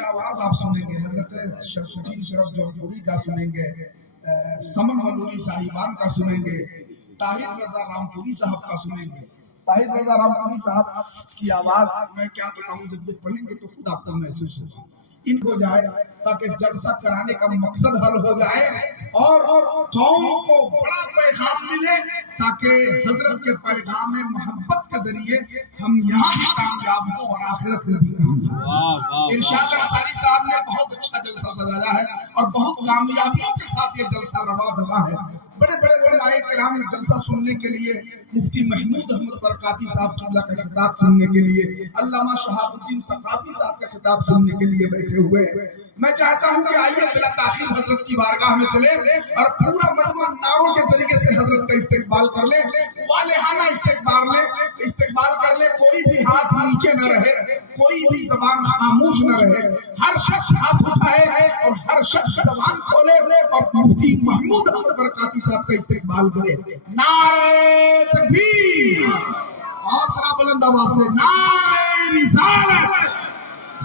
کا آواز آپ سنیں گے، حضرت شمشدین شرف جونپوری کا سنیں گے، سمن ملوری صاحبان کا سنیں گے، طاہر رضا رامپوری صاحب کا سنیں گے۔ طاہر رضا رامپوری صاحب کی آواز میں کیا بتاؤں، جب وہ پڑھیں گے تو خود آپ کو محسوس ہوگا ان ہو جائے، تاکہ جلسہ کرانے کا مقصد حل ہو جائے اور قوم کو بڑا پیغام ملے، تاکہ حضرت کے پیغام محبت کے ذریعے ہم یہاں بھی کامیاب ہوں اور آخرت میں بھی کامیاب ہوں۔ ارشاد انصاری صاحب نے بہت اچھا جلسہ سجایا ہے اور بہت کامیابیوں کے ساتھ یہ جلسہ روا دوا ہے۔ بڑے بڑے علماء کرام جلسہ سننے کے لیے، مفتی محمود احمد برکاتی صاحب اللہ کا خطاب سننے کے لیے، علامہ شہاب الدین ثقافی صاحب کا خطاب سننے کے لیے بیٹھے ہوئے ہیں۔ میں چاہتا ہوں کہ آئیے بلا تاخیر حضرت کی بارگاہ میں چلے اور پورا مجمع نعروں کے ذریعے سے حضرت کا استقبال کر لے، والہانہ استقبال کر لے۔ کوئی بھی ہاتھ نیچے نہ رہے، کوئی بھی زبان خاموش نہ رہے، ہر شخص ہاتھ اٹھائے اور ہر شخص زبان کھولے اور مفتی محمود احمد برکاتی صاحب کا استقبال کرے۔ نعرہ تکبیر، اور ذرا بلند آواز سے نعرہ رسالت،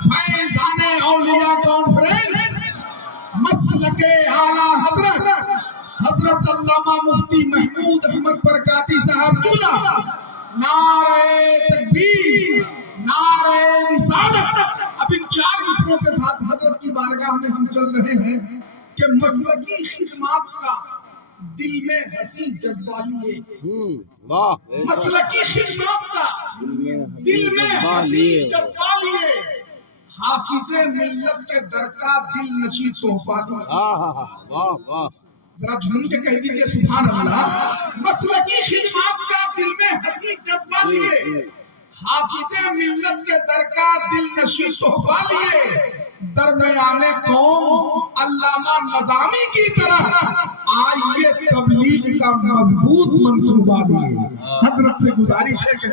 فیضان اولیاء کانفرنس، مسلک اعلیٰ حضرت علامہ مفتی محمود احمد برکاتی صاحب دولہ۔ نعرہ تکبیر، نعرہ رسالت۔ اب ان چار مصروں کے ساتھ حضرت کی بارگاہ میں ہم چل رہے ہیں کہ مسلکی خدمات کا دل میں حسین جذبہ لیے، مسلکی خدمات کا دل میں حسین جذبہ لیے، حافظ ملت کے در کا دل نشیں تحفہ لیے۔ ذرا جھوم کے کہہ دیجئے سبحان اللہ۔ مسلکی خدمات کا دل میں حسین جذبہ لیے، حافظ ملت کے در کا دل نشیں تحفہ لیے، درمیان قوم علامہ نظامی کی طرح آئیے تبلیغ کا مضبوط منصوبہ لیے۔ حضرت سے گزارش ہے کہ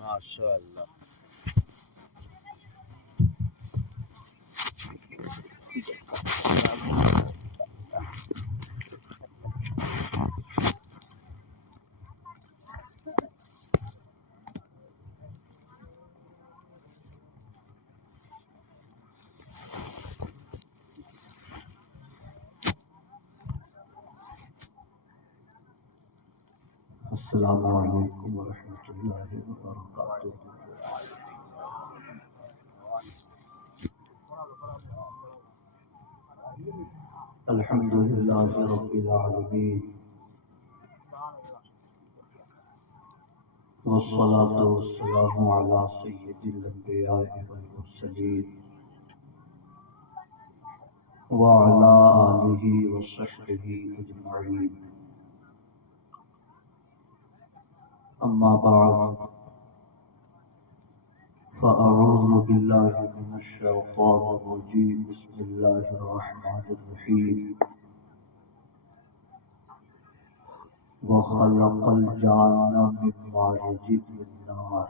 ماشاءاللہ۔ السلام علیکم ورحمۃ اللہ وبرکاتہ۔ الحمد للہ رب العالمین، والصلاة والسلام علی سید الانبیاء والمرسلین وعلی آلہ وصحبہ اجمعین۔ اما بعد فاعوذ باللہ من الشیطان الرجیم، بسم اللہ الرحمن الرحیم۔ وخلق الجان من مارج من نار۔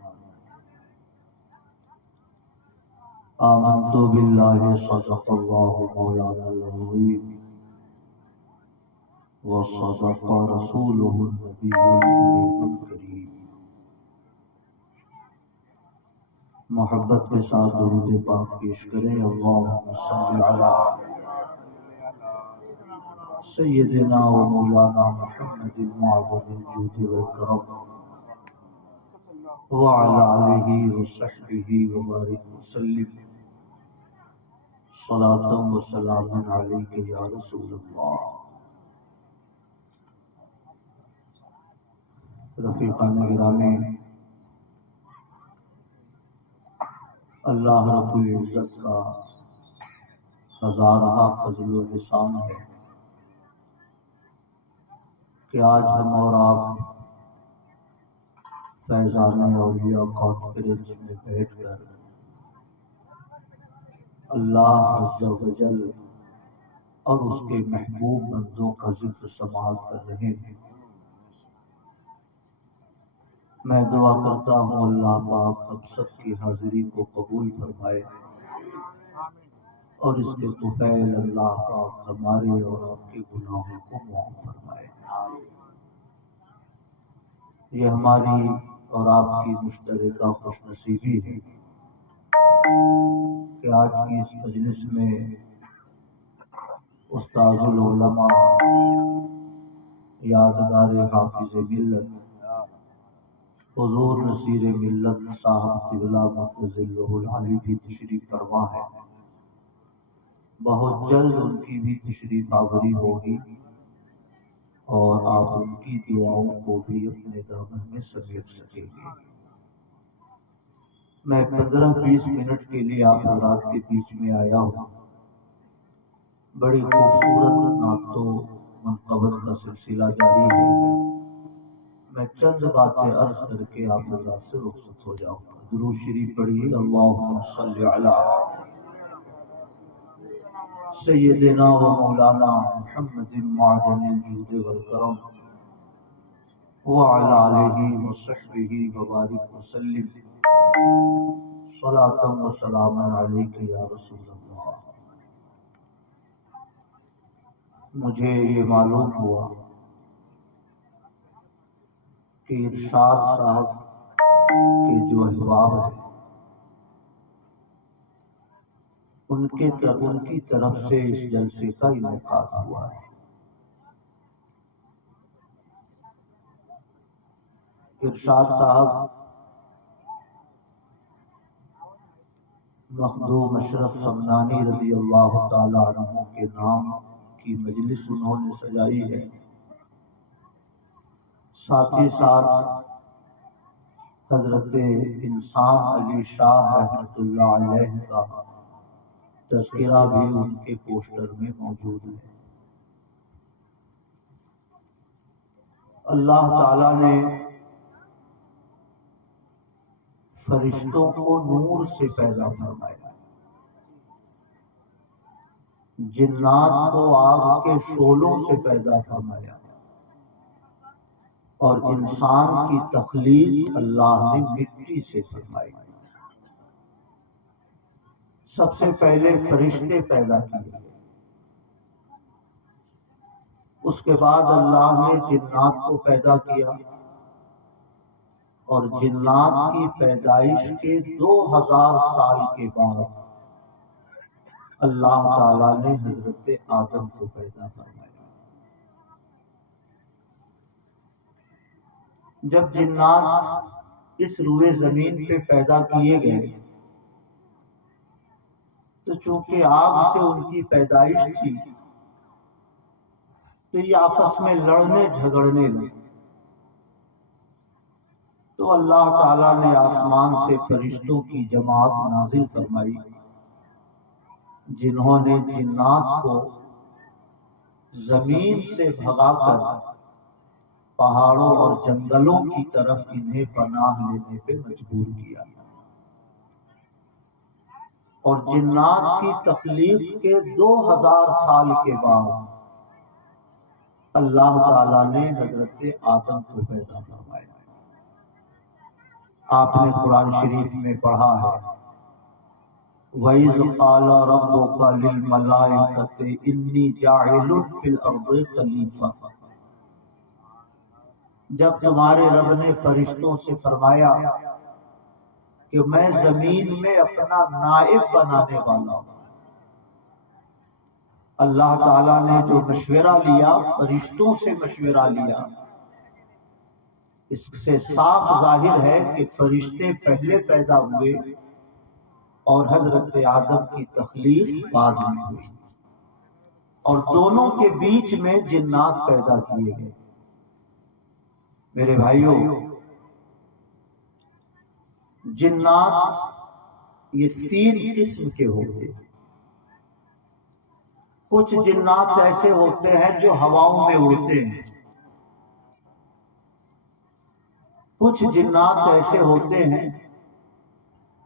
آمنت باللہ صدق اللہ مولانا العظیم وصدق رسولہ النبی الکریم۔ محبت کے ساتھ درود پاک پیش کریں۔ اللہم صل علی سیدنا و مولانا محمد معظم الجود والکرم وعلی آلہ وصحبہ وبارک وسلم، صلاۃ و سلام علیک یا رسول اللہ۔ رفیقان گرامی، اللہ رب العزت کا ہزارہ فضل و احسان ہے کہ آج ہم اور آپ فیضان اولیاء کانفرنس میں بیٹھ کر اللہ عز و جل اور اس کے محبوب بندوں کا ذکر سماعت کر رہے ہیں۔ میں دعا کرتا ہوں اللہ پاک ہم سب کی حاضری کو قبول فرمائے اور اس کے طفیل اللہ پاک ہمارے اور آپ کے گناہوں کو معاف فرمائے۔ یہ ہماری اور آپ کی مشترکہ خوش نصیبی ہے کہ آج کی اس مجلس میں استاذ العلماء یادگار حافظ ملت حضور نصیر ملت صاحب قبلہ معتزلہ العالی بھی تشریف فرما ہے. بہت جلد ان کی بھی تشریف آوری ہوگی اور آپ ان کی دعاؤں کو بھی اپنے دامن میں سمیٹ سکیں گے. میں 15-20 منٹ کے لیے آپ حضرات کے بیچ میں آیا ہوں. بڑی خوبصورت نعتوں منقبت کا سلسلہ جاری ہے. میں چند باتیں عرض کر کے آپ حضرات سے رخصت ہو جاؤں گا. درود شریف پڑھیے. اللہم صلی علی سیدنا و مولانا محمد معدن الجود والکرم وعلی آلہ وصحبہ وبارک وسلم. صلاۃ و سلام علیک یا رسول اللہ. مجھے یہ معلوم ہوا کہ ارشاد صاحب کے جو احباب ہیں ان کی طرف سے اس جلسے کا انعقاد ہوا ہے. ارشاد صاحب مخدوم اشرف سمنانی رضی اللہ تعالی عنہ کے نام کی مجلس انہوں نے سجائی ہے. ساتھ ہی ساتھ حضرت انسان علی شاہ رحمۃ اللہ علیہ کا تذکرہ بھی ان کے پوسٹر میں موجود ہے. اللہ تعالی نے فرشتوں کو نور سے پیدا فرمایا، جنات کو آگ کے شعلوں سے پیدا فرمایا، اور انسان کی تخلیق اللہ نے مٹی سے فرمائی. سب سے پہلے فرشتے پیدا کیے، اس کے بعد اللہ نے جنات کو پیدا کیا، اور جنات کی پیدائش کے 2000 سال کے بعد اللہ تعالی نے حضرت آدم کو پیدا فرمایا. جب جنات اس روئے زمین پہ پیدا کیے گئے تو چونکہ آگ سے ان کی پیدائش تھی تو یہ آپس میں لڑنے جھگڑنے لگے. تو اللہ تعالیٰ نے آسمان سے فرشتوں کی جماعت نازل فرمائی، جنہوں نے جنات کو زمین سے بھگا کر پہاڑوں اور جنگلوں کی طرف انہیں پناہ لینے پہ مجبور کیا. اور جنات کی تخلیق کے 2000 سال کے بعد اللہ تعالیٰ نے حضرت آدم کو پیدا فرمایا. آپ نے قرآن شریف میں پڑھا ہے وَإِذْ قَالَ رَبُّكَ لِلْمَلَائِكَةِ إِنِّي جَاعِلٌ فِي الْأَرْضِ خَلِيفَةً. جب تمہارے رب نے فرشتوں سے فرمایا کہ میں زمین میں اپنا نائب بنانے والا ہوں، اللہ تعالیٰ نے جو مشورہ لیا فرشتوں سے مشورہ لیا، اس سے صاف ظاہر ہے کہ فرشتے پہلے پیدا ہوئے اور حضرت آدم کی تخلیق بعد میں ہوئی، اور دونوں کے بیچ میں جنات پیدا کیے گئے. میرے بھائیوں، جنات یہ 3 قسم کے ہوتے ہیں. کچھ جنات ایسے ہوتے ہیں جو ہواؤں میں اڑتے ہیں، کچھ جنات ایسے ہوتے ہیں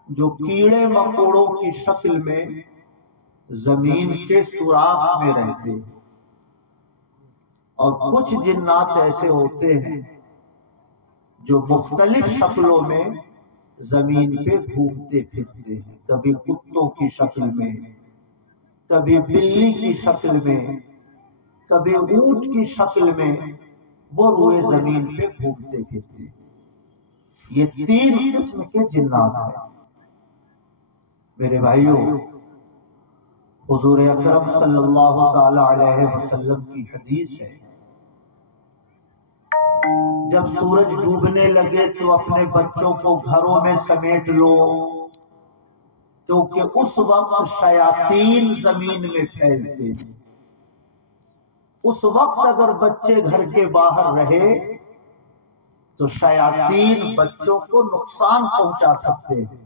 جو کیڑے مکوڑوں کی شکل میں زمین کے سوراخ میں رہتے ہیں، اور کچھ جنات ایسے ہوتے ہیں جو مختلف شکلوں میں زمین پہ گھومتے پھرتے ہیں، کبھی کتوں کی شکل میں، کبھی بلی کی شکل میں، کبھی اونٹ کی شکل میں وہ روئے زمین پہ گھومتے پھرتے ہیں. یہ 3 قسم کے جنات ہیں. میرے بھائیوں، حضور اکرم صلی اللہ تعالی علیہ وسلم کی حدیث ہے، جب سورج ڈوبنے لگے تو اپنے بچوں کو گھروں میں سمیٹ لو، کیونکہ اس وقت شیاطین زمین میں پھیلتے ہیں۔ اس وقت اگر بچے گھر کے باہر رہے تو شیاطین بچوں کو نقصان پہنچا سکتے ہیں۔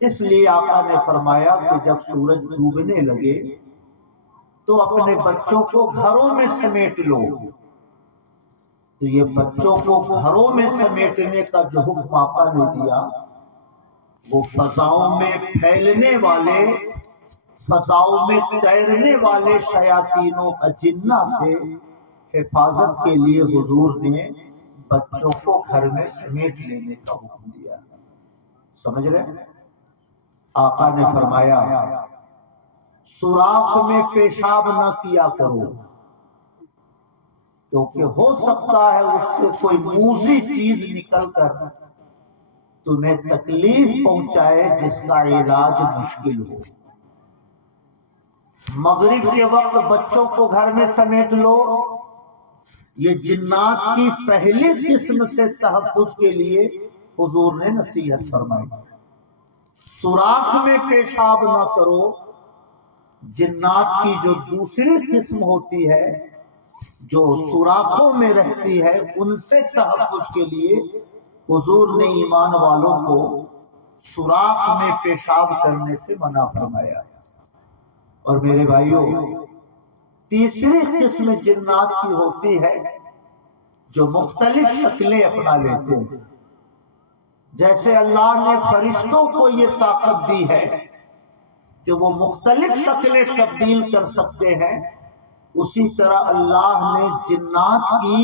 اس لیے آقا نے فرمایا کہ جب سورج ڈوبنے لگے تو اپنے بچوں کو گھروں میں سمیٹ لو۔ تو یہ بچوں کو گھروں میں سمیٹنے کا جو حکم آقا نے دیا، وہ فضاؤں میں پھیلنے والے، فضاؤں میں تیرنے والے شیاطینوں کا جنہ سے حفاظت کے لیے حضور نے بچوں کو گھر میں سمیٹ لینے کا حکم دیا۔ سمجھ رہے ہیں؟ آقا نے فرمایا سوراخ میں پیشاب نہ کیا کرو، کیونکہ ہو سکتا ہے اس سے کوئی موذی چیز نکل کر تمہیں تکلیف پہنچائے جس کا علاج مشکل ہو۔ مغرب کے وقت بچوں کو گھر میں سمیٹ لو، یہ جنات کی پہلی قسم سے تحفظ کے لیے حضور نے نصیحت فرمائی۔ سوراخ میں پیشاب نہ کرو، جنات کی جو دوسری قسم ہوتی ہے جو سوراخوں میں رہتی ہے، ان سے تحفظ کے لیے حضور نے ایمان والوں کو سوراخ میں پیشاب کرنے سے منع فرمایا۔ اور میرے بھائیوں، تیسری قسم جنات کی ہوتی ہے جو مختلف شکلیں اپنا لیتے ہیں۔ جیسے اللہ نے فرشتوں کو یہ طاقت دی ہے کہ وہ مختلف شکلیں تبدیل کر سکتے ہیں، اسی طرح اللہ نے جنات کی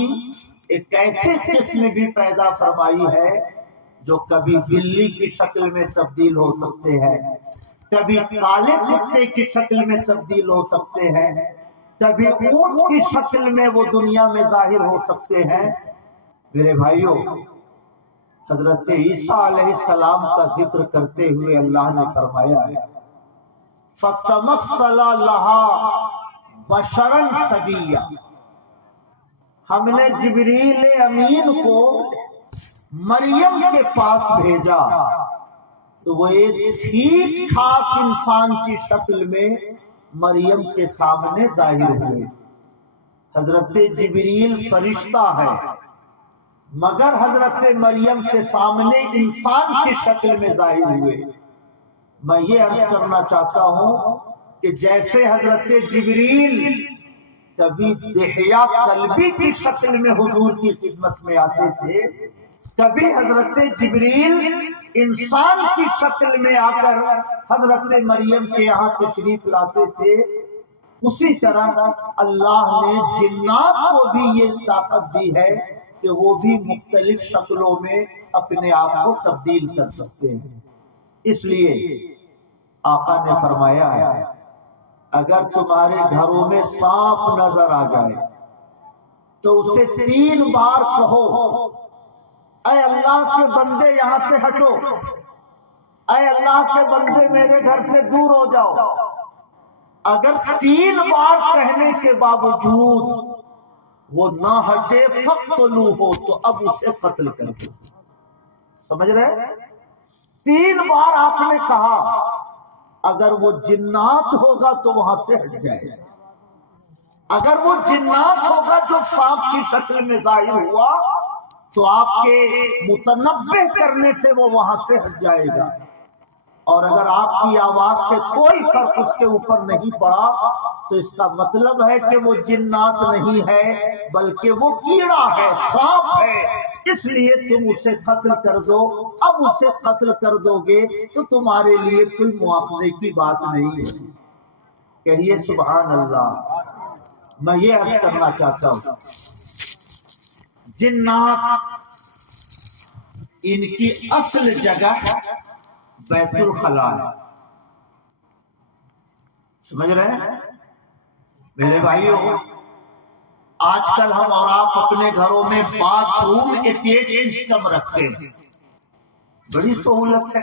ایک ایسی قسم بھی پیدا فرمائی ہے جو کبھی بلی کی شکل میں تبدیل ہو سکتے ہیں، کبھی کالے کتے کی شکل میں تبدیل ہو سکتے ہیں، کبھی اونٹ کی شکل میں وہ دنیا میں ظاہر ہو سکتے ہیں۔ میرے بھائیوں، حضرت عیسیٰ علیہ السلام کا ذکر کرتے ہوئے اللہ نے فرمایا ہے فَتَمَثَّلَ لَهَا بَشَرًا سَوِيًّا، ہم نے جبریل امین کو مریم کے پاس بھیجا تو وہ ایک ٹھیک ٹھاک انسان کی شکل میں مریم کے سامنے ظاہر ہوئے۔ حضرت جبریل فرشتہ ہے، مگر حضرت مریم کے سامنے انسان کی شکل میں ظاہر ہوئے۔ میں یہ عرض کرنا چاہتا ہوں کہ جیسے حضرت جبریل کبھی دحیہ قلبی کی شکل میں حضور کی خدمت میں آتے تھے، کبھی حضرت جبریل انسان کی شکل میں آ کر حضرت مریم کے یہاں تشریف لاتے تھے، اسی طرح اللہ نے جنات کو بھی یہ طاقت دی ہے کہ وہ بھی مختلف شکلوں میں اپنے آپ کو تبدیل کر سکتے ہیں۔ اس لیے آقا نے فرمایا ہے اگر تمہارے گھروں میں سانپ نظر آ جائے تو اسے 3 بار کہو اے اللہ کے بندے یہاں سے ہٹو، اے اللہ کے بندے میرے گھر سے دور ہو جاؤ۔ اگر 3 بار کہنے کے باوجود وہ نہ ہٹے فقتلوہ، تو اب اسے قتل کر دو۔ سمجھ رہے؟ 3 بار آپ نے کہا، اگر وہ جنات ہوگا تو وہاں سے ہٹ جائے، اگر وہ جنات ہوگا جو سانپ کی شکل میں ظاہر ہوا تو آپ کے متنبہ کرنے سے وہ وہاں سے ہٹ جائے گا، اور اگر آپ کی آواز سے کوئی فرق اس کے اوپر نہیں پڑا تو اس کا مطلب ہے کہ وہ جنات نہیں ہے بلکہ وہ کیڑا ہے، سانپ ہے، اس لیے تم اسے قتل کر دو۔ اب اسے قتل کر دو گے تو تمہارے لیے کوئی مواخذے کی بات نہیں ہے۔ کہیے سبحان اللہ۔ میں یہ عرض کرنا چاہتا ہوں جنات ان کی اصل جگہ بیت الخلا ہے۔ سمجھ رہے ہیں میرے بھائیوں؟ آج کل ہم اور آپ اپنے گھروں میں باتھ روم اٹیچ سسٹم رکھتے ہیں، بڑی سہولت ہے۔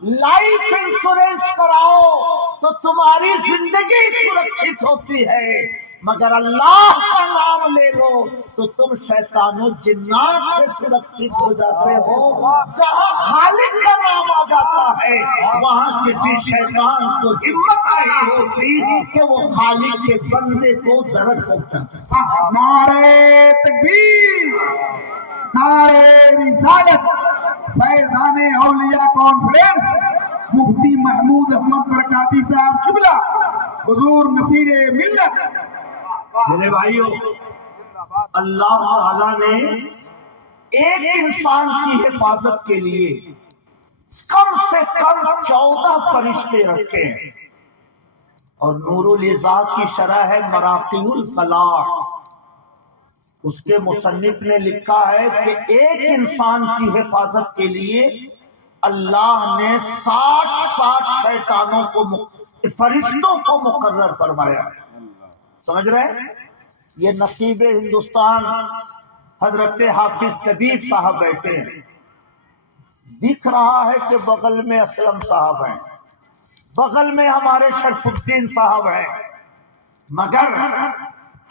لائف انشورنس کراؤ تو تمہاری زندگی سرکشت ہوتی ہے، مگر اللہ کا نام لے لو تو تم شیطان و جنات سے سرکشت ہو جاتے ہو۔ جہاں خالق کا نام آ جاتا ہے وہاں کسی شیطان کو ہمت نہیں ہوتی کہ وہ خالق کے بندے کو ضرر پہنچا۔ نعرہ تکبیر، نعرہ رسالت، فیضان اولیاء کانفرنس، مفتی محمود احمد برکاتی صاحب قبلہ، حضور نصیر ملت۔ میرے بھائیوں، اللہ تعالیٰ نے ایک انسان کی حفاظت کے لیے کم سے کم 14 فرشتے رکھے ہیں، اور نور العزاز کی شرح ہے مراقی الفلاح۔ اس کے مصنف نے لکھا ہے کہ ایک انسان کی حفاظت کے لیے اللہ نے 60 شیطانوں کو فرشتوں کو مقرر فرمایا۔ سمجھ رہے ہیں؟ یہ نقیب ہندوستان حضرت حافظ طبیب صاحب بیٹھے ہیں، دکھ رہا ہے کہ بغل میں اسلم صاحب ہیں، بغل میں ہمارے شرف الدین صاحب ہیں، مگر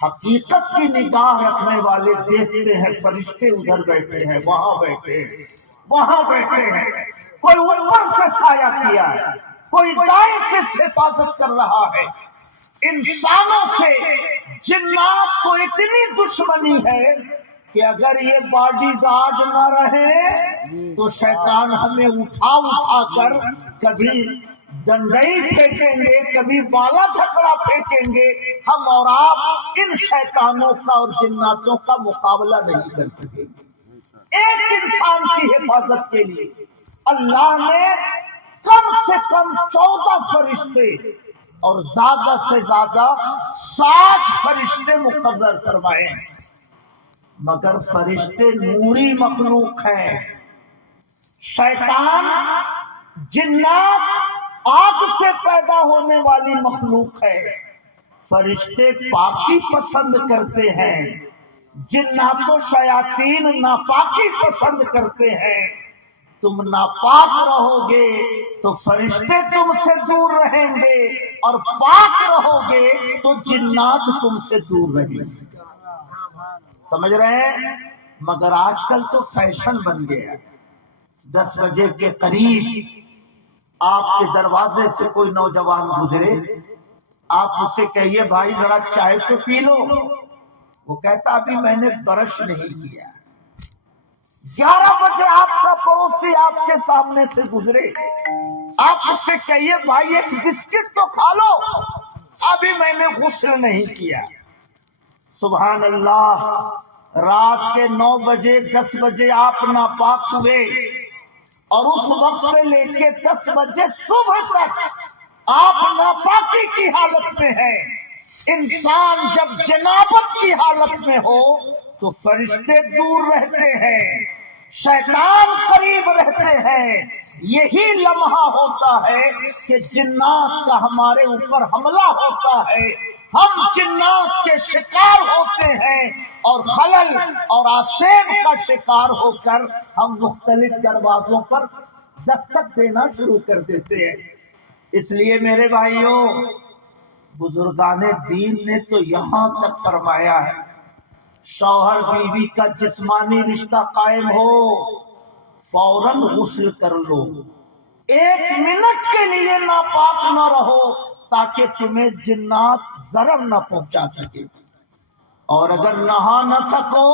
حقیقت کی نگاہ رکھنے والے دیکھتے ہیں فرشتے ادھر بیٹھے ہیں، وہاں بیٹھے ہیں، وہاں بیٹھے ہیں۔ کوئی اوپر سے سایہ کیا ہے، کوئی دائیں سے حفاظت کر رہا ہے۔ انسانوں سے جنات کو اتنی دشمنی ہے کہ اگر یہ باڈی گارڈ نہ رہے تو شیطان ہمیں اٹھا کر کبھی ڈنڈئی پھینکیں گے، کبھی بالا چھکڑا پھینکیں گے۔ ہم اور آپ ان شیطانوں کا اور جناتوں کا مقابلہ نہیں کر سکیں گے۔ ایک انسان کی حفاظت کے لیے اللہ نے کم سے کم 14 فرشتے اور زیادہ سے زیادہ 60 فرشتے مقرر فرمائے ہیں، مگر فرشتے نوری مخلوق ہیں، شیطان جنات آگ سے پیدا ہونے والی مخلوق ہے۔ فرشتے پاکی پسند کرتے ہیں، جنات و شیاطین ناپاکی پسند کرتے ہیں۔ تم ناپاک رہو گے تو فرشتے تم سے دور رہیں گے، اور پاک رہو گے تو جنات تم سے دور رہیں گے۔ سمجھ رہے ہیں؟ مگر آج کل تو فیشن بن گیا، 10 بجے کے قریب آپ کے دروازے سے کوئی نوجوان گزرے، آپ اسے کہیے بھائی ذرا چائے تو پی لو، وہ کہتا ابھی میں نے برش نہیں کیا۔ 11 بجے آپ کا پڑوسی آپ کے سامنے سے گزرے، آپ اس سے کہیے بھائی ایک بسکٹ تو کھا لو، ابھی میں نے غسل نہیں کیا۔ سبحان اللہ، رات کے 9 بجے 10 بجے آپ ناپاک ہوئے، اور اس وقت سے لے کے 10 بجے صبح تک آپ ناپاکی کی حالت میں ہیں۔ انسان جب جنابت کی حالت میں ہو تو فرشتے دور رہتے ہیں، شیطان قریب رہتے ہیں۔ یہی لمحہ ہوتا ہے کہ جنات کا ہمارے اوپر حملہ ہوتا ہے، ہم جنات کے شکار ہوتے ہیں، اور خلل اور آسیب کا شکار ہو کر ہم مختلف دروازوں پر دستک دینا شروع کر دیتے ہیں۔ اس لیے میرے بھائیوں، بزرگان دین نے تو یہاں تک فرمایا ہے شوہر بیوی کا جسمانی رشتہ قائم ہو فوراً غسل کر لو، 1 منٹ کے لیے ناپاک نہ رہو تاکہ تمہیں جنات ضرر نہ پہنچا سکے۔ اور اگر نہا نہ سکو،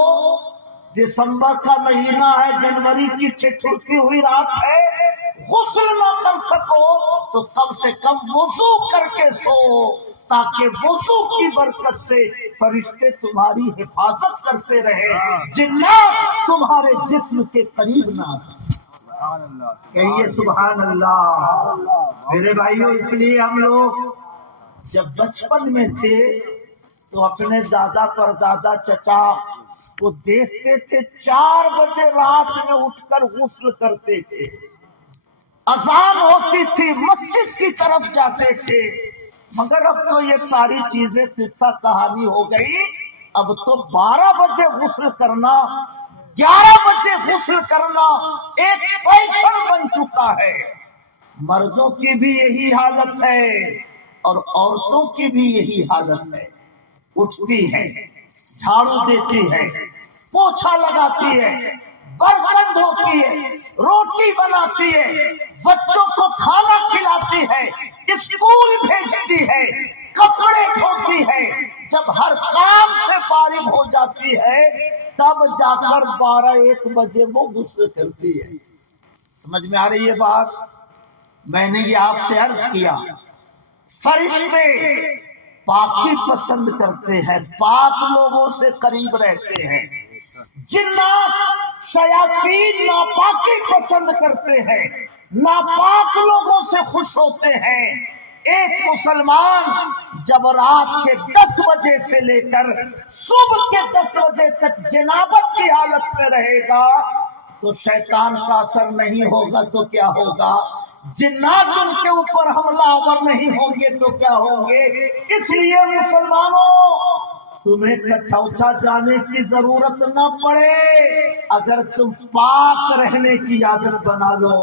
دسمبر کا مہینہ ہے، جنوری کی ٹھٹھرتی ہوئی رات ہے، غسل نہ کر سکو تو کم سے کم وضو کر کے سو، تاکہ وضو کی برکت سے فرشتے تمہاری حفاظت کرتے رہے، جنات تمہارے جسم کے قریب نہ آ۔ کہیے سبحان اللہ۔ میرے بھائیوں، اس لیے ہم لوگ جب بچپن میں تھے تو اپنے دادا پر دادا چچا کو دیکھتے تھے 4 بجے رات میں اٹھ کر غسل کرتے تھے، اذان ہوتی تھی مسجد کی طرف جاتے تھے۔ مگر اب تو یہ ساری چیزیں قصہ کہانی ہو گئی، اب تو 12 بجے غسل کرنا، 11 بجے غسل کرنا ایک فیشن بن چکا ہے۔ مردوں کی بھی یہی حالت ہے اور عورتوں کی بھی یہی حالت ہے. اٹھتی ہے، جھاڑو دیتی ہے، پوچھا لگاتی ہے، برتن دھوتی ہے، روٹی بناتی ہے، بچوں کو کھانا کھلاتی ہے، اسکول بھیجتی ہے، کپڑے دھوتی ہے. جب ہر کام سے فارغ ہو جاتی ہے تب جا کر 12-1 بجے وہ غسل کرتی ہے. سمجھ میں آ رہی ہے بات؟ میں نے یہ آپ سے عرض کیا، فرشتے پاکی پسند کرتے ہیں، پاک لوگوں سے قریب رہتے ہیں. جنات شیاطین ناپاکی پسند کرتے ہیں، ناپاک لوگوں سے خوش ہوتے ہیں. ایک مسلمان جب رات کے 10 بجے سے لے کر صبح کے 10 بجے تک جنابت کی حالت میں رہے گا تو شیطان کا اثر نہیں ہوگا تو کیا ہوگا؟ جنات ان کے اوپر حملہ آور نہیں ہوں گے تو کیا ہوں گے؟ اس لیے مسلمانوں، تمہیں کچوچا جانے کی ضرورت نہ پڑے اگر تم پاک رہنے کی عادت بنا لو.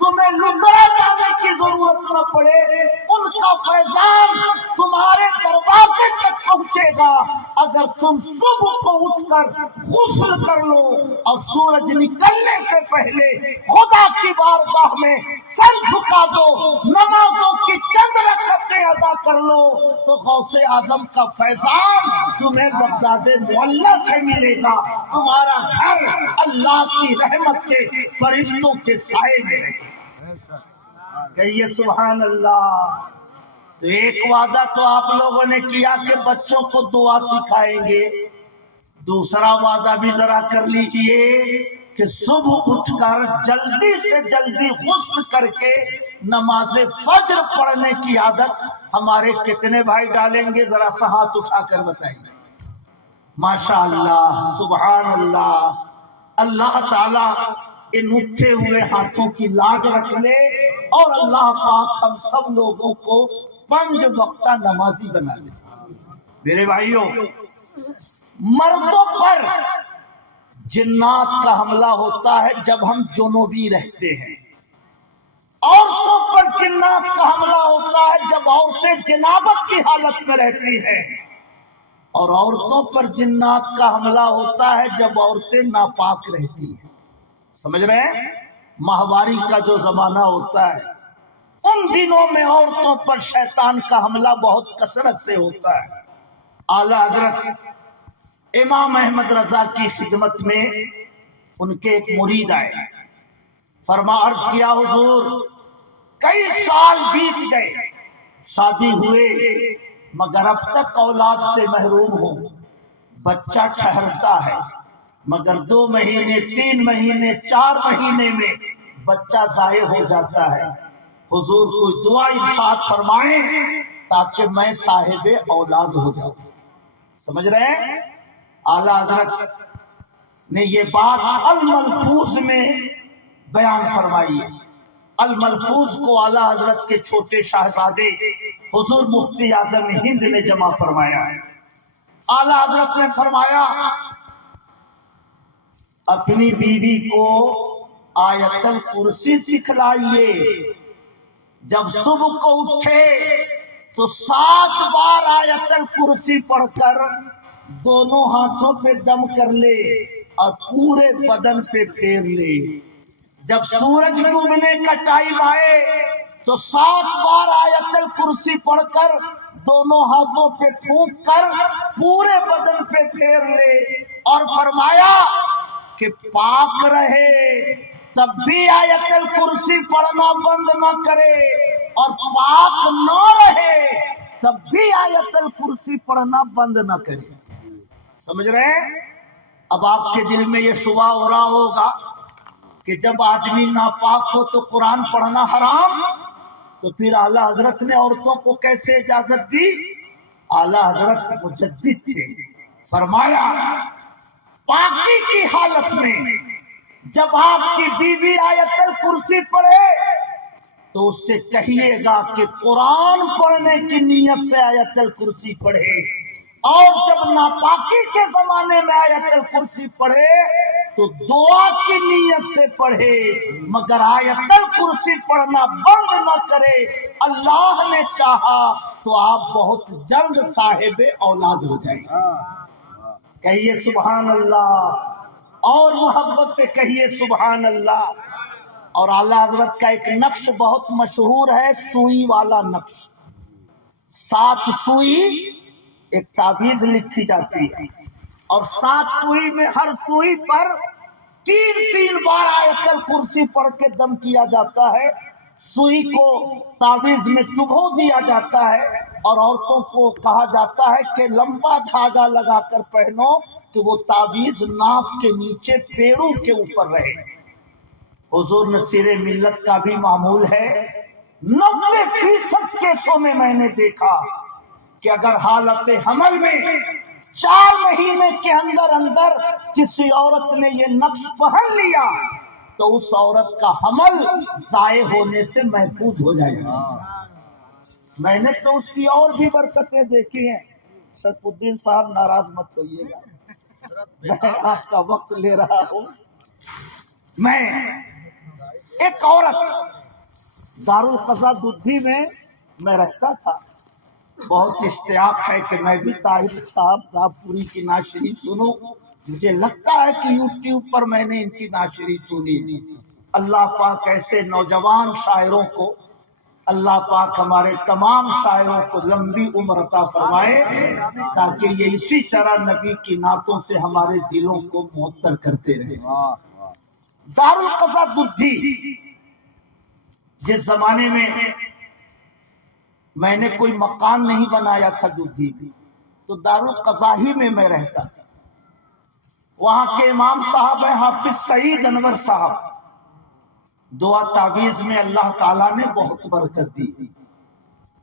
تمہیں لٹرا جانے کی ضرورت نہ پڑے، ان کا فیضان تمہارے دروازے تک پہنچے گا اگر تم صبح کو اٹھ کر غسل کر لو اور سورج نکلنے سے پہلے خدا کی بارگاہ میں سر جھکا دو، نمازوں کی چند رکعتیں ادا کر لو تو غوث اعظم کا فیضان تمہیں بغداد معلی سے ملے گا. تمہارا گھر اللہ کی رحمت کے فرشتوں کے سائے میں رہے گا. کہیے سبحان اللہ. تو ایک وعدہ تو آپ لوگوں نے کیا کہ بچوں کو دعا سکھائیں گے، دوسرا وعدہ بھی ذرا کر لیجئے کہ صبح اٹھ کر جلدی سے جلدی غسل کر کے نماز فجر پڑھنے کی عادت ہمارے کتنے بھائی ڈالیں گے؟ ذرا سا ہاتھ اٹھا کر بتائیے. ماشاء اللہ، سبحان اللہ. اللہ تعالی ان اٹھے ہوئے ہاتھوں کی لاج رکھ لے اور اللہ پاک ہم سب لوگوں کو 5 وقتہ نمازی بنا دے. میرے بھائیوں، مردوں پر جنات کا حملہ ہوتا ہے جب ہم جنوبی رہتے ہیں، عورتوں پر جنات کا حملہ ہوتا ہے جب عورتیں جنابت کی حالت میں رہتی ہیں، اور عورتوں پر جنات کا حملہ ہوتا ہے جب عورتیں ناپاک رہتی ہیں. سمجھ رہے ہیں؟ ماہواری کا جو زمانہ ہوتا ہے ان دنوں میں عورتوں پر شیطان کا حملہ بہت کثرت سے ہوتا ہے. اعلی حضرت امام احمد رضا کی خدمت میں ان کے ایک مرید آئے، عرض کیا حضور کئی سال بیت گئے، شادی ہوئے مگر اب تک اولاد سے محروم ہوں. بچہ ٹھہرتا ہے مگر 2 مہینے 3 مہینے 4 مہینے میں بچہ ضائع ہو جاتا ہے. حضور کوئی دعا ارشاد فرمائیں تاکہ میں صاحب اولاد ہو جاؤں. سمجھ رہے ہیں؟ اعلی حضرت نے یہ بات الملفوظ میں بیان فرمائی. الملفوظ کو اعلی حضرت کے چھوٹے شاہزادے حضور مفتی اعظم ہند نے جمع فرمایا ہے. اعلی حضرت نے فرمایا اپنی بیوی کو آیت الکرسی سکھلائیے، جب صبح کو اٹھے تو 7 بار آیت الکرسی پڑھ کر دونوں ہاتھوں پہ دم کر لے اور پورے بدن پہ پھیر لے. جب سورج ڈوبنے کا ٹائم آئے تو 7 بار آیت الکرسی پڑھ کر دونوں ہاتھوں پہ پھونک کر پورے بدن پہ پھیر لے، اور فرمایا کہ پاک رہے تب بھی آیت الکرسی پڑھنا بند نہ کرے، اور پاک نہ رہے تب بھی آیت الکرسی پڑھنا بند نہ کرے. سمجھ رہے ہیں؟ اب آپ کے دل میں یہ شبہ ہو رہا ہوگا کہ جب آدمی ناپاک ہو تو قرآن پڑھنا حرام، تو پھر اعلی حضرت نے عورتوں کو کیسے اجازت دی؟ اعلی حضرت مجدد تھے. فرمایا پاکی کی حالت میں جب آپ کی بیوی آیت الکرسی پڑھے تو اس سے کہیے گا کہ قرآن پڑھنے کی نیت سے آیت الکرسی پڑھے، اور جب ناپاکی کے زمانے میں آیت الکرسی پڑھے تو دعا کی نیت سے پڑھے، مگر آیت الکرسی پڑھنا بند نہ کرے۔ اللہ نے چاہا تو آپ بہت جلد صاحب اولاد ہو جائیں گے۔ کہیے سبحان اللہ، اور محبت سے کہیے سبحان اللہ۔ اور اعلیٰ حضرت کا ایک نقش بہت مشہور ہے، سوئی والا نقش۔ 7 سوئی ایک تعویذ لکھی جاتی ہے، اور 7 سوئی میں ہر سوئی پر 3 بار آیت الکرسی پڑھ کے دم کیا جاتا ہے۔ سوئی کو تعویذ میں چبھو دیا جاتا ہے، اور عورتوں کو کہا جاتا ہے کہ لمبا دھاگا لگا کر پہنو کہ وہ تعویذ ناک کے نیچے پیڑوں کے اوپر رہے۔ حضور نصیر ملت کا بھی معمول ہے۔ 90% کیسوں میں نے دیکھا کہ اگر حالت حمل میں 4 مہینے کے اندر کسی عورت نے یہ نقش پہن لیا تو اس عورت کا حمل ضائع ہونے سے محفوظ ہو جائے گا۔ میں نے تو اس کی اور بھی برکتیں دیکھی ہیں۔ شرف الدین صاحب ناراض مت ہوئیے گا، میں آپ کا وقت لے رہا ہوں۔ میں ایک عورت دارالقضا دودھی میں رہتا تھا، بہت اشتیاق ہے کہ میں بھی طاہر صاحب راپوری کی نعت شریف سنوں۔ مجھے لگتا ہے کہ یوٹیوب پر میں نے ان کی نعت شریف سنی۔ اللہ پاک ایسے نوجوان شاعروں کو، اللہ پاک ہمارے تمام شاعروں کو لمبی عمر عطا فرمائے، تاکہ یہ اسی طرح نبی کی نعتوں سے ہمارے دلوں کو معطر کرتے رہے۔ دارالقضا دودھی، جس زمانے میں نے کوئی مکان نہیں بنایا تھا دودھی میں، تو دارالقضا ہی میں رہتا تھا۔ وہاں کے امام صاحب ہیں حافظ سعید انور صاحب۔ دعا تعویذ میں اللہ تعالیٰ نے بہت برکت دی۔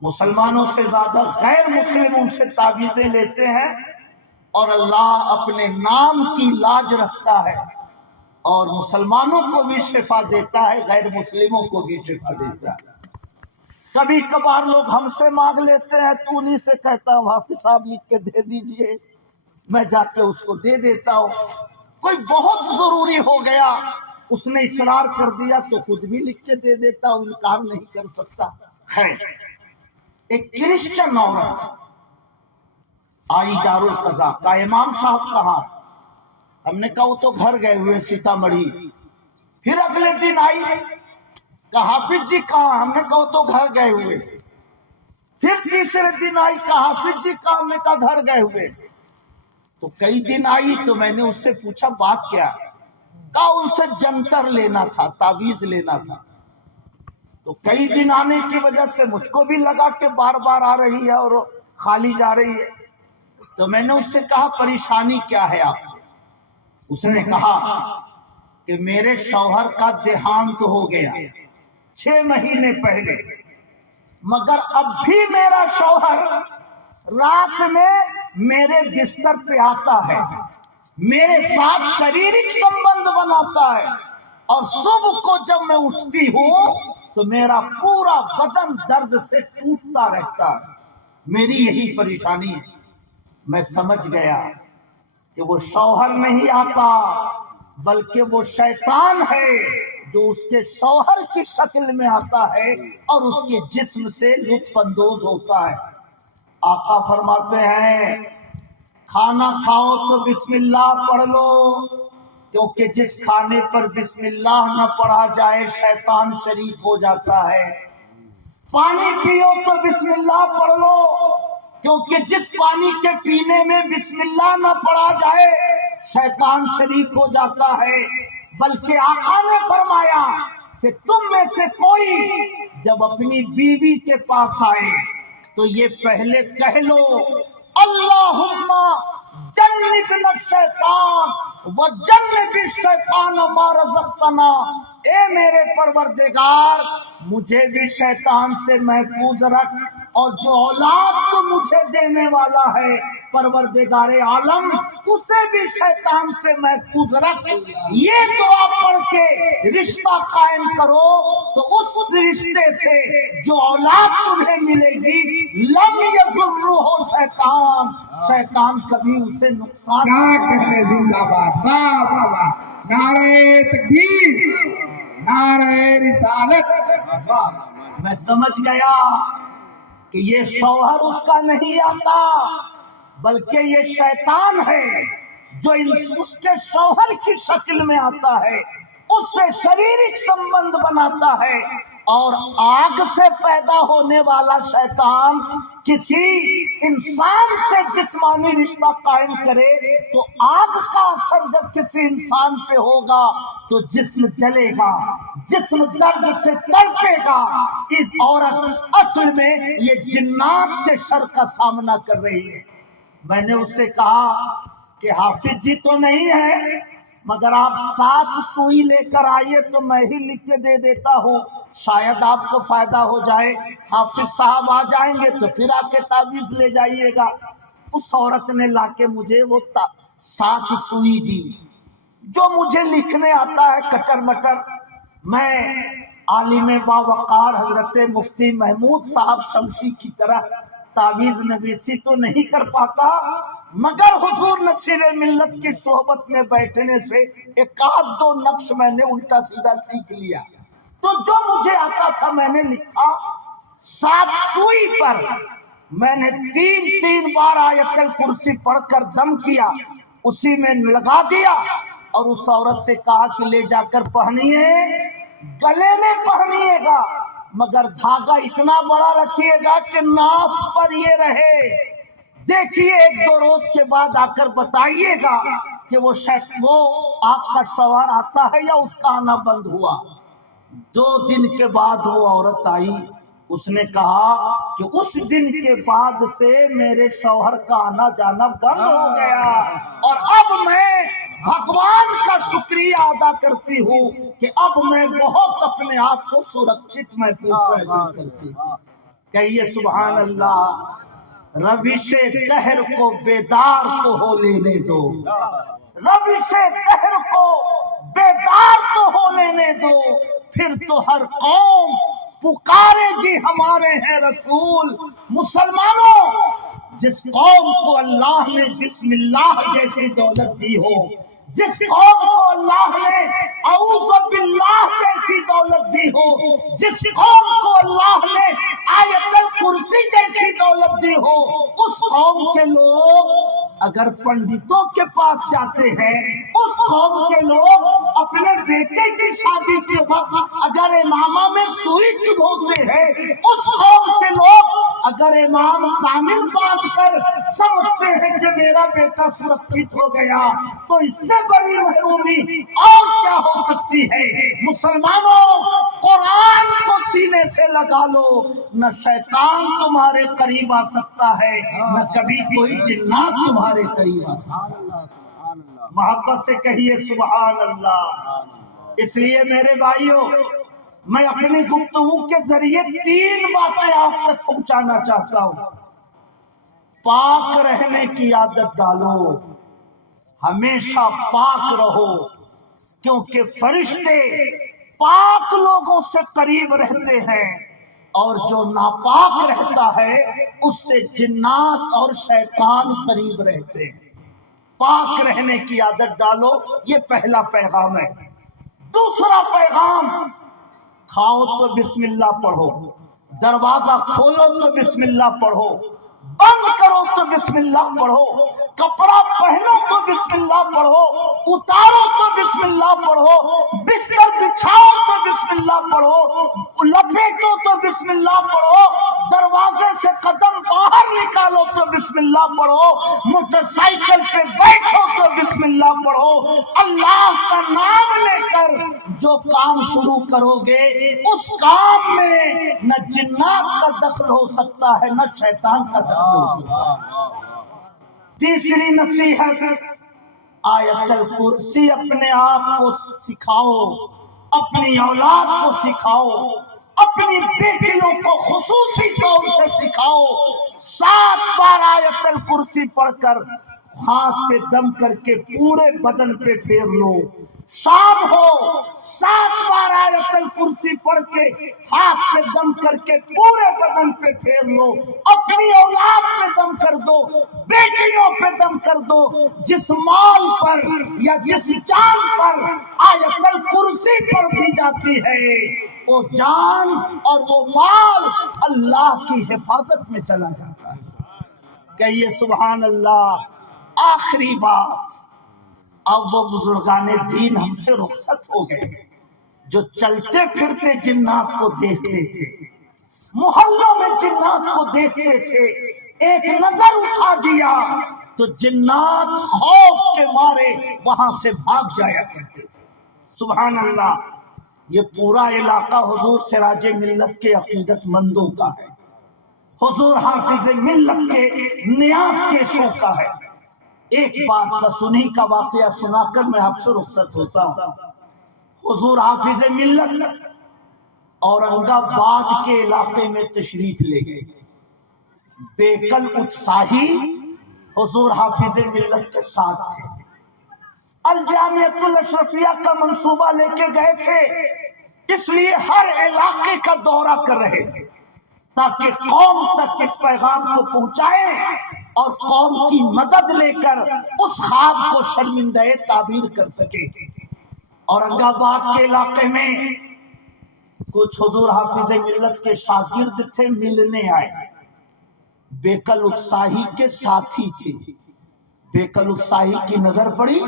مسلمانوں سے زیادہ غیر مسلم ان سے تعویذیں لیتے ہیں، اور اللہ اپنے نام کی لاج رکھتا ہے، اور مسلمانوں کو بھی شفا دیتا ہے، غیر مسلموں کو بھی شفا دیتا ہے۔ کبھی کبھار لوگ ہم سے مانگ لیتے ہیں، تو انہیں سے کہتا ہوں حافظ صاحب لکھ کے دے دیجئے، میں جا کے اس کو دے دیتا ہوں۔ کوئی بہت ضروری ہو گیا، اس نے اصرار کر دیا تو خود بھی لکھ کے دے دیتا ہوں، انکار نہیں کر سکتا۔ خیر، ایک کرسچن عورت آئی دارالقضا کا، امام صاحب کہاں؟ ہم نے کہا وہ تو گھر گئے ہوئے سیتامڑھی۔ پھر اگلے دن آئی، کہا حافظ جی کہاں؟ ہم نے کہا وہ تو گھر گئے ہوئے۔ پھر تیسرے دن آئی، کہا حافظ جی کہاں؟ ہم نے کہا گھر گئے ہوئے۔ تو کئی دن آئی تو میں نے اس سے پوچھا بات کیا؟ کہا ان سے جنتر لینا تھا، تعویذ لینا تھا۔ تو کئی دن آنے کی وجہ سے مجھ کو بھی لگا کہ بار بار آ رہی ہے اور خالی جا رہی ہے، تو میں نے اس سے کہا پریشانی کیا ہے آپ کو؟ اس نے کہا کہ میرے شوہر کا دیہانت ہو گیا 6 مہینے پہلے، مگر اب بھی میرا شوہر رات میں میرے بستر پہ آتا ہے، میرے ساتھ شریرک سمبند بناتا ہے، اور صبح کو جب میں اٹھتی ہوں تو میرا پورا بدن درد سے ٹوٹتا رہتا ہے۔ میری یہی پریشانی ہے۔ میں سمجھ گیا کہ وہ شوہر نہیں آتا، بلکہ وہ شیطان ہے جو اس کے شوہر کی شکل میں آتا ہے اور اس کے جسم سے لطف اندوز ہوتا ہے۔ آقا فرماتے ہیں کھانا کھاؤ تو بسم اللہ پڑھ لو، کیونکہ جس کھانے پر بسم اللہ نہ پڑھا جائے شیطان شریک ہو جاتا ہے۔ پانی پیو تو بسم اللہ پڑھ لو، کیونکہ جس پانی کے پینے میں بسم اللہ نہ پڑھا جائے شیطان شریک ہو جاتا ہے۔ بلکہ آقا نے فرمایا کہ تم میں سے کوئی جب اپنی بیوی کے پاس آئے تو یہ پہلے کہہ لو اللہم جنبنا الشیطان وجنب الشیطان ما رزقتنا، اے میرے پروردگار مجھے بھی شیطان سے محفوظ رکھ اور جو اولاد تو مجھے دینے والا ہے پروردگار عالم اسے بھی شیطان سے محفوظ رکھ. یہ دعا پڑھ کے رشتہ قائم کرو تو اس رشتے سے جو اولاد تمہیں ملے گی لم یضرہ شیطان، شیطان کبھی اسے نقصان کیا کہنے زندہ باد. واہ واہ واہ. نعرہ تکبیر، نعرہ رسالت. میں سمجھ گیا کہ یہ شوہر اس کا نہیں آتا بلکہ یہ شیطان ہے جو اس کے شوہر کی شکل میں آتا ہے، اس سے شریرک سمبند بناتا ہے. اور آگ سے پیدا ہونے والا شیطان کسی انسان سے جسمانی رشتہ قائم کرے تو آگ کا اثر جب کسی انسان پہ ہوگا تو جسم جلے گا، جسم درد سے تڑپے گا. اس عورت اصل میں یہ جنات کے شر کا سامنا کر رہی ہے. میں نے اس سے کہا کہ حافظ جی تو نہیں ہے مگر آپ 7 سوئی لے کر آئیے تو میں ہی لکھ کے دے دیتا ہوں، شاید آپ کو فائدہ ہو جائے. حافظ صاحب آ جائیں گے تو پھر آ کے تعویذ لے جائیے گا. اس عورت نے لا کے مجھے وہ 7 سوئی دی جو مجھے لکھنے آتا ہے کٹر مٹر. میں عالم باوقار حضرت مفتی محمود صاحب شمشی کی طرح تعویذ نویسی تو نہیں کر پاتا مگر حضور نصیر ملت کی صحبت میں بیٹھنے سے 1-2 نقش میں نے الٹا سیدھا سیکھ لیا. تو جو مجھے آتا تھا میں نے لکھا. 7 سوئی پر میں نے 3 بار آیت الکرسی پڑھ کر دم کیا، اسی میں لگا دیا اور اس عورت سے کہا کہ لے جا کر پہنیے، گلے میں پہنیے گا مگر دھاگا اتنا بڑا رکھیے گا کہ ناف پر یہ رہے. دیکھیے 1-2 روز کے بعد آ کر بتائیے گا کہ وہ آپ کا شوہر آتا ہے یا اس کا آنا بند ہوا. 2 دن کے بعد وہ عورت آئی. اس نے کہا کہ اس دن کے بعد سے میرے شوہر کا آنا جانا بند ہو گیا اور اب میں بھگوان کا شکریہ ادا کرتی ہوں کہ اب میں بہت اپنے آپ کو سرکشت محسوس کرتی ہوں. کہیے سبحان اللہ. روش دہر کو بیدار تو ہو لینے دو، روش دہر کو بیدار تو ہو لینے دو، پھر تو ہر قوم پکارے گی ہمارے ہیں رسول. مسلمانوں، جس قوم کو اللہ نے بسم اللہ جیسی دولت دی ہو، جس قوم کو اللہ نے اعوذ باللہ جیسی دولت دی ہو، جس قوم کو اللہ نے آیت الکرسی جیسی دولت دی ہو، اس قوم کے لوگ اگر پنڈتوں کے پاس جاتے ہیں، اس قوم کے لوگ اپنے بیٹے کی شادی کے وقت اگر امامہ میں سوئی چبھوتے ہیں، اس قوم کے لوگ اگر امام ضامن باندھ کر سمجھتے ہیں کہ میرا بیٹا سرکشت ہو گیا تو اس سے بڑی محرومی اور کیا ہو سکتی ہے. مسلمانوں، قرآن کو سینے سے لگا لو، نہ شیطان تمہارے قریب آ سکتا ہے نہ کبھی کوئی جنات تمہارے قریب آ سکتا ہے. محبت سے کہیے سبحان اللہ. اس لیے میرے بھائیوں، میں اپنی گفتگو کے ذریعے 3 باتیں آپ تک پہنچانا چاہتا ہوں. پاک رہنے کی عادت ڈالو، ہمیشہ پاک رہو، کیونکہ فرشتے پاک لوگوں سے قریب رہتے ہیں اور جو ناپاک رہتا ہے اس سے جنات اور شیطان قریب رہتے ہیں. پاک رہنے کی عادت ڈالو، یہ پہلا پیغام ہے. دوسرا پیغام، کھاؤ تو بسم اللہ پڑھو، دروازہ کھولو تو بسم اللہ پڑھو، بند کرو تو بسم اللہ پڑھو، کپڑا پہنو تو بسم اللہ پڑھو، اتارو تو بسم اللہ پڑھو، بستر بچھاؤ تو بسم اللہ پڑھو، لپیٹو تو بسم اللہ پڑھو، دروازے سے قدم باہر نکالو تو بسم اللہ پڑھو، موٹر سائیکل پہ بیٹھو تو بسم اللہ پڑھو. اللہ کا نام لے کر جو کام شروع کرو گے اس کام میں نہ جنات کا دخل ہو سکتا ہے نہ شیطان کا دخل ہو سکتا ہے. تیسری نصیحت، آیت الکرسی اپنے آپ کو سکھاؤ، اپنی اولاد کو سکھاؤ. اپنی بیٹیوں کو خصوصی طور سے سکھاؤ 7 بار آیت الکرسی پڑھ کر ہاتھ پہ دم کر کے پورے بدن پہ پھیر لو. شام ہو 7 بار آیت الکرسی پڑھ کے ہاتھ پہ دم کر کے پورے بدن پہ پھیر لو. اپنی اولاد پہ دم کر دو, بیٹیوں پہ دم کر دو. جس مال پر یا جس جان پر آیت الکرسی پڑھ دی جاتی ہے وہ جان اور وہ مال اللہ کی حفاظت میں چلا جاتا ہے. کہیے سبحان اللہ. آخری بات, اب وہ بزرگان دین ہم سے رخصت ہو گئے جو چلتے پھرتے جنات کو دیکھتے تھے, محلوں میں جنات کو دیکھتے تھے. ایک نظر اٹھا دیا تو جنات خوف کے مارے وہاں سے بھاگ جایا کرتے تھے. سبحان اللہ. یہ پورا علاقہ حضور سراج ملت کے عقیدت مندوں کا ہے, حضور حافظ ملت کے نیاز کے شو کا ہے. ایک بات بس انہی کا واقعہ سنا کر میں آپ سے رخصت ہوتا ہوں. حضور حافظ ملت اورنگ آباد کے علاقے میں تشریف لے گئے. بیکل اتساہی حضور حافظ ملت کے ساتھ تھے. الجامعۃ الاشرفیہ کا منصوبہ لے کے گئے تھے, اس لیے ہر علاقے کا دورہ کر رہے تھے تاکہ قوم تک اس پیغام کو پہنچائیں اور قوم کی مدد لے کر اس خواب کو شرمندہ تعبیر کر سکے. اورنگ آباد کے علاقے میں کچھ حضور حافظ ملت کے شاگرد تھے, ملنے آئے. بیکل اتساہی کے ساتھی تھے. بیکل اتساہی کی نظر پڑی,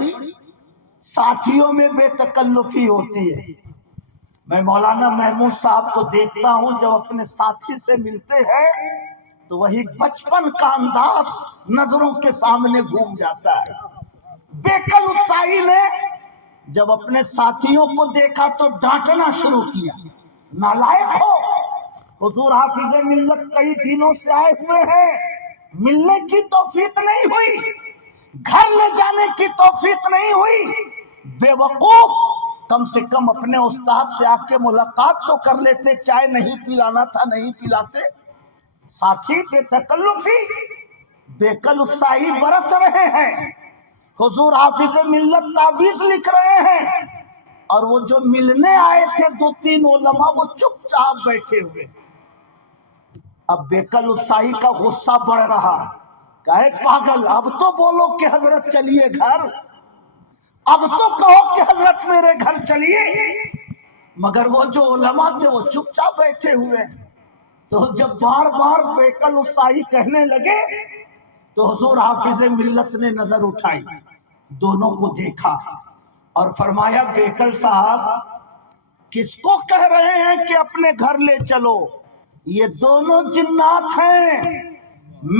ساتھیوں میں بے تکلفی ہوتی ہے. میں مولانا محمود صاحب کو دیکھتا ہوں جب اپنے ساتھی سے ملتے ہیں تو وہی بچپن کا انداز نظروں کے سامنے گھوم جاتا ہے. بیکل اتساہی نے جب اپنے ساتھیوں کو دیکھا تو ڈانٹنا شروع کیا, نالائق ہو, حضور حافظ ملت کئی دنوں سے آئے ہوئے ہیں, ملنے کی توفیق نہیں ہوئی, گھر لے جانے کی توفیق نہیں ہوئی, بے وقوف, کم سے کم اپنے استاد سے آ کے ملاقات تو کر لیتے, چائے نہیں پلانا تھا نہیں پلاتے. ساتھی بے تکلفی. بیکل اتساہی برس رہے ہیں, حضور حافظ ملت تعویذ لکھ رہے ہیں, اور وہ جو ملنے آئے تھے 2-3 علماء وہ چپ چاپ بیٹھے ہوئے. اب بیکل اتساہی کا غصہ بڑھ رہا, کہے پاگل, اب تو بولو کہ حضرت چلیے گھر, اب تو کہو کہ حضرت میرے گھر چلیے. مگر وہ جو علماء تھے وہ چپ چاپ بیٹھے ہوئے. تو جب بار بار بیکل اتساہی کہنے لگے تو حضور حافظ ملت نے نظر اٹھائی, دونوں کو دیکھا اور فرمایا بیکل صاحب کس کو کہہ رہے ہیں کہ اپنے گھر لے چلو؟ یہ دونوں جنات ہیں,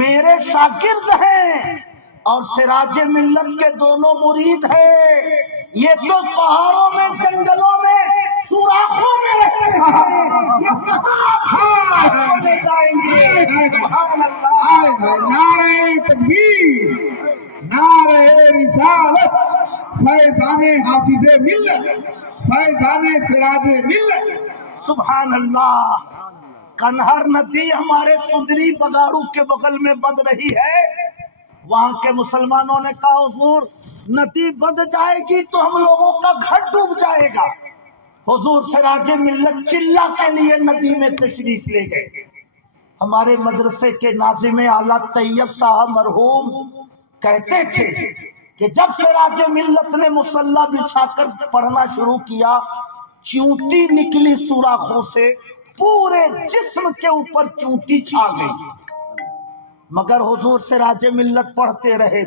میرے شاگرد ہیں اور سراج ملت کے دونوں مرید ہیں. یہ تو پہاڑوں میں جنگلوں میں سوراخوں میں رہتے ہیں. نعرہ تکبیر, نعرہ رسالت, فیضان حافظ ملت, فیضان سراج ملت. سبحان اللہ. کنہر ندی ہمارے سندری بگاڑو کے بغل میں بند رہی ہے. وہاں کے مسلمانوں نے کہا حضور ندی بند جائے گی تو ہم لوگوں کا گھر ڈوب جائے گا. حضور سراج ملت چلہ کے لیے ندی میں تشریف لے گئے. ہمارے مدرسے کے ناظم اعلیٰ طیب صاحب مرحوم کہتے تھے کہ جب سراج ملت نے مصلی بچھا کر پڑھنا شروع کیا چونٹی نکلی سوراخوں سے, پورے جسم کے اوپر چونٹی چھا گئی. مگر حضور سراج ملت پڑھتے رہے.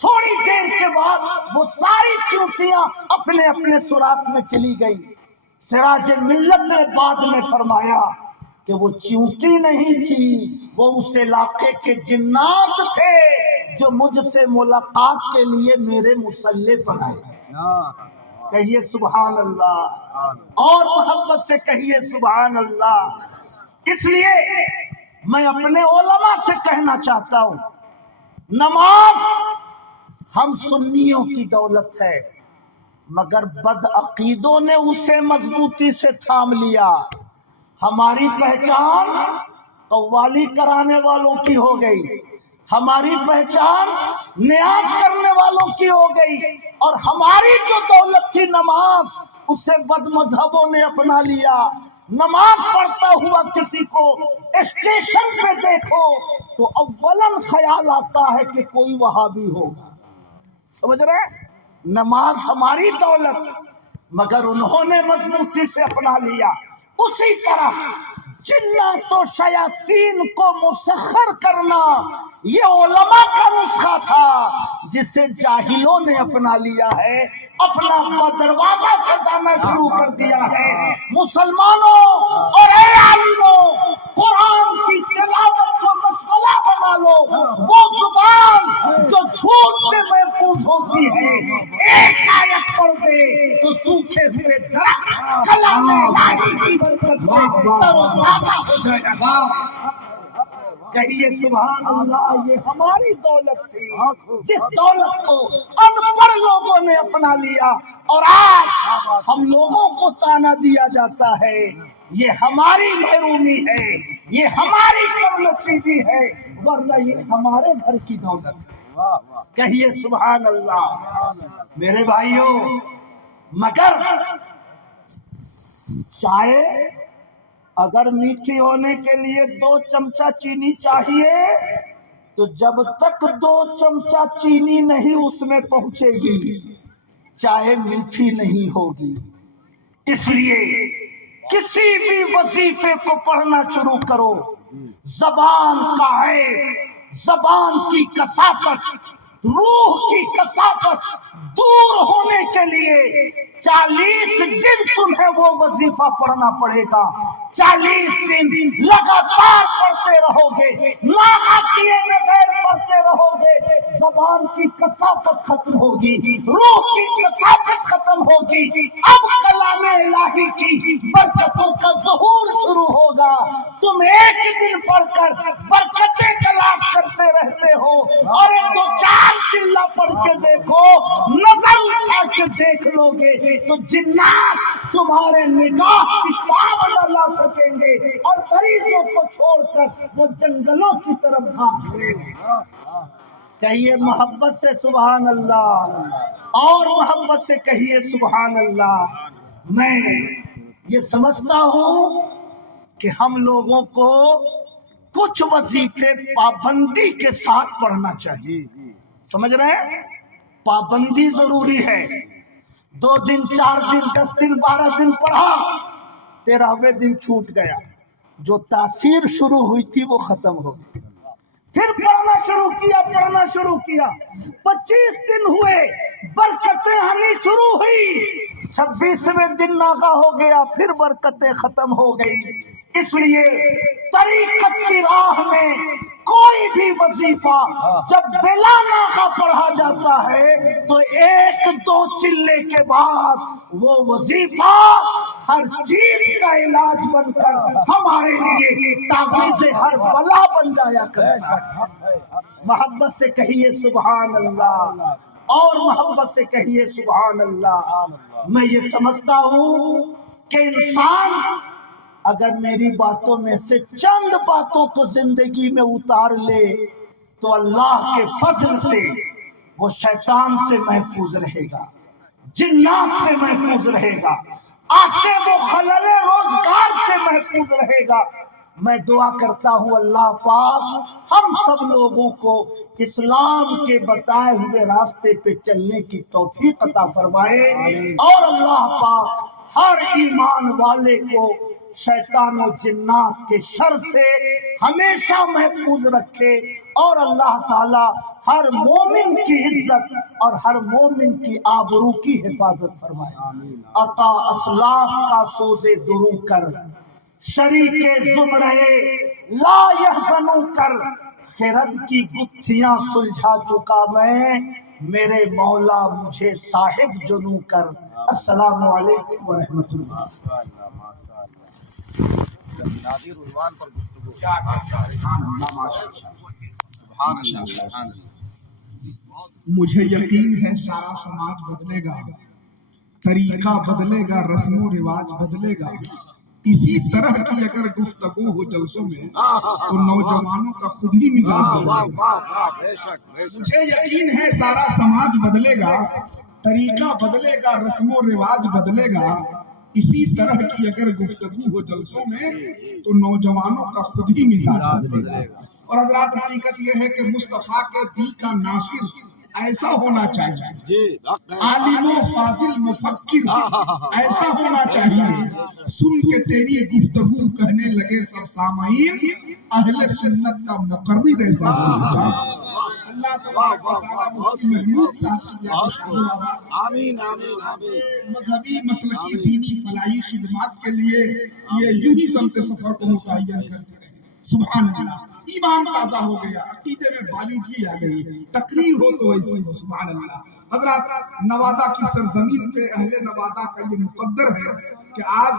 تھوڑی دیر کے بعد وہ ساری چونٹیاں اپنے اپنے سوراخ میں چلی گئی. سراج ملت نے بعد میں فرمایا کہ وہ چونٹی نہیں تھی, وہ اس علاقے کے جنات تھے جو مجھ سے ملاقات کے لیے میرے مصلی پر آئے. کہیے سبحان اللہ, اور محبت سے کہیے سبحان اللہ. اس لیے میں اپنے علماء سے کہنا چاہتا ہوں, نماز ہم سنیوں کی دولت ہے, مگر بد عقیدوں نے اسے مضبوطی سے تھام لیا۔ ہماری پہچان قوالی کرانے والوں کی ہو گئی، ہماری پہچان نیاز کرنے والوں کی ہو گئی، اور ہماری جو دولت تھی نماز، اسے بد مذہبوں نے اپنا لیا۔ نماز پڑھتا ہوا کسی کو اسٹیشن پہ دیکھو تو اولاً خیال آتا ہے کہ کوئی وہابی ہوگا، سمجھ رہے ہیں؟ نماز ہماری دولت، مگر انہوں نے مضبوطی سے اپنا لیا۔ اسی طرح جنات و شیاطین کو مسخر کرنا یہ علماء کا نسخہ تھا، جسے جاہلوں نے اپنا لیا ہے، اپنا دروازہ سے جانا شروع کر دیا ہے۔ مسلمانوں اور اے عالموں، قرآن کی تلاوت کو مشغلہ بنا لو۔ وہ زبان جو جھوٹ سے محفوظ ہوتی ہے، ایک آیت پڑھ دے تو سوکھے ہوئے درخت کلام الہی کی برکت سے تر و تازہ ہو جائے گا۔ کہیے سبحان اللہ، یہ ہماری دولت تھی، جس دولت کو ان پڑھ لوگوں نے اپنا لیا، اور آج ہم لوگوں کو تانا دیا جاتا ہے یہ ہماری محرومی ہے، یہ ہماری کم نصیبی ہے، ورنہ یہ ہمارے گھر کی دولت ہے۔ کہیے سبحان اللہ۔ میرے بھائیوں، مگر چائے اگر میٹھی ہونے کے لیے 2 چمچہ چینی چاہیے تو جب تک 2 چمچہ چینی نہیں اس میں پہنچے گی چائے میٹھی نہیں ہوگی۔ اس لیے کسی بھی وظیفے کو پڑھنا شروع کرو، زبان کا ہے، زبان کی کثافت، روح کی کثافت دور ہونے کے لیے 40 دن تمہیں وہ وظیفہ پڑھنا پڑے گا۔ 40 دن لگاتار پڑھتے رہو گے، ناغہ کیے بغیر پڑھتے رہو گے، زبان کی کثافت ختم ہوگی، روح کی کثافت ختم ہوگی، اب کلام الہی کی برکتوں کا ظہور شروع ہوگا۔ تم ایک دن پڑھ کر برکتیں تلاش کرتے رہتے ہو، اور 2-4 چلہ پڑھ کے دیکھو، نظر اٹھا کے دیکھ لو گے تو جنات تمہارے نگاہ کی تاب نہ لا سکیں گے، اور مریضوں کو چھوڑ کر وہ جنگلوں کی طرف بھاگ گئے۔ کہیے محبت سے سبحان اللہ، اور محبت سے کہیے سبحان اللہ۔ میں یہ سمجھتا ہوں کہ ہم لوگوں کو کچھ وظیفے پابندی کے ساتھ پڑھنا چاہیے، سمجھ رہے ہیں؟ پابندی ضروری ہے۔ 2 دن 4 دن 10 دن 12 دن پڑھا، 13ویں دن چھوٹ گیا، جو تاثیر شروع ہوئی تھی وہ ختم ہو گئی۔ پھر پڑھنا شروع کیا 25 دن ہوئے، برکتیں آنی شروع ہوئی، 26ویں دن ناغہ ہو گیا، پھر برکتیں ختم ہو گئی۔ اس لیے طریقت کی راہ میں کوئی بھی وظیفہ جب بلا ناغہ پڑھا جاتا ہے تو 1-2 چلے کے بعد وہ وظیفہ ہر چیز کا علاج بن کر ہمارے لیے تعویذ ہر بلا بن جایا کرتا ہے۔ محبت سے کہیے سبحان اللہ، اور محبت سے کہیے سبحان اللہ۔ میں یہ سمجھتا ہوں کہ انسان اگر میری باتوں میں سے چند باتوں کو زندگی میں اتار لے تو اللہ کے فضل سے وہ شیطان سے محفوظ رہے گا، جنات سے محفوظ رہے گا، آصف و خلل روزگار سے محفوظ رہے گا۔ میں دعا کرتا ہوں اللہ پاک ہم سب لوگوں کو اسلام کے بتائے ہوئے راستے پہ چلنے کی توفیق عطا فرمائے، اور اللہ پاک ہر ایمان والے کو شیطان و جنات کے شر سے ہمیشہ محفوظ رکھے، اور اللہ تعالی ہر مومن کی عزت اور ہر مومن کی آبرو کی حفاظت فرمائے۔ عطا اسلاف کا سوزے درو کر، شریک زمرے لا یحزنوں کر، خرد کی گتھیاں سلجھا چکا میں، میرے مولا مجھے صاحب جنوں کر۔ السلام علیکم ورحمۃ اللہ۔ نادر عنوان پر گفتگو۔ مجھے یقین ہے سارا سماج بدلے گا، طریقہ بدلے گا، رسم و رواج بدلے گا. اسی طرح کی اگر گفتگو ہو جلسوں میں تو نوجوانوں کا خود ہی مزاج بدلے گا. بے شک بے شک. مجھے یقین ہے سارا سماج بدلے گا، طریقہ بدلے گا، رسم و رواج بدلے گا. اسی طرح کی اگر گفتگو ہو جلسوں میں تو نوجوانوں کا خود ہی مزاج بدلے گا. اور حضرات حقیقت یہ ہے کہ مصطفیٰ کے دی کا ناشر ایسا ہونا چاہیے، جی حق ہے. عالم و فاضل مفکر ایسا ہونا چاہیے. سن کے تیری گفتگو کہنے لگے سب سامعین، اہل سنت کا مقرر ایسا ہونا چاہیے. اللہ تبارک و تعالیٰ مفتی محمود صاحب کی یاد شاد و آباد. آمین آمین آمین. مذہبی مسلکی دینی فلاحی خدمات کے لیے یہ یوں ہی سمت سفر کو متعین کرتے رہے. سبحان اللہ. ایمان تازہ ہو گیا، عقیدے میں بالیدگی آ گئی، تقریر ہو تو ایسی ہو. سبحان اللہ. حضرات نوادہ کی سرزمین پہ اہل نوادہ کا یہ مقدر ہے کہ آج